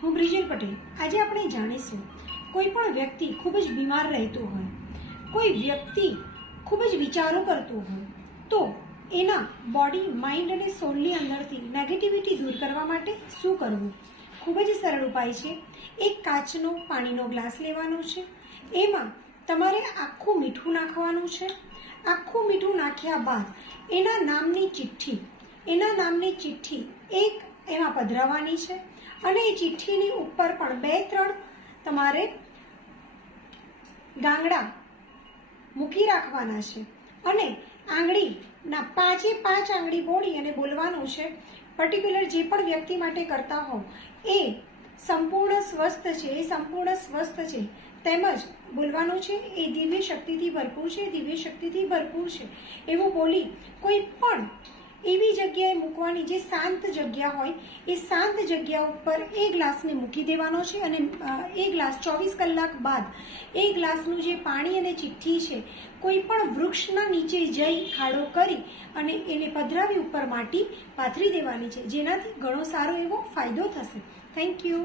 હું બ્રિજેલ પટેલ। આજે આપણે જાણીશું કોઈ પણ વ્યક્તિ ખૂબ જ બીમાર રહેતો હોય, કોઈ વ્યક્તિ ખૂબ જ વિચારો કરતો હોય તો એના બોડી, માઇન્ડ અને સોલની અંદરથી નેગેટિવિટી દૂર કરવા માટે શું કરવું? ખૂબ જ સરળ ઉપાય છે। એક કાચનો પાણીનો ગ્લાસ લેવાનો છે, એમાં તમારે આખું મીઠું નાખવાનું છે। આખું મીઠું નાખ્યા બાદ એના નામની ચિઠ્ઠી એક એમાં પધરાવવાની છે અને એ ચિઠ્ઠીની ઉપર પણ 2-3 તમારે ગાંગડા મૂકી રાખવાના છે અને આંગળીના 5 આંગળી બોળી અને બોલવાનું છે। પર્ટિક્યુલર જે પણ વ્યક્તિ માટે કરતા હો એ સંપૂર્ણ સ્વસ્થ છે, એ સંપૂર્ણ સ્વસ્થ છે, તેમજ બોલવાનું છે એ દિવ્ય શક્તિથી ભરપૂર છે, દિવ્ય શક્તિથી ભરપૂર છે એવું બોલી કોઈ પણ એવી જગ્યાએ મૂકવાની જે શાંત જગ્યા હોય, એ શાંત જગ્યા ઉપર એ ગ્લાસને મૂકી દેવાનો છે અને એ ગ્લાસ 24 કલાક બાદ એ ગ્લાસનું જે પાણી અને ચિઠ્ઠી છે કોઈ પણ વૃક્ષના નીચે જઈ ખાડો કરી અને એને પધરાવી ઉપર માટી પાથરી દેવાની છે, જેનાથી ઘણો સારો એવો ફાયદો થશે। Thank you.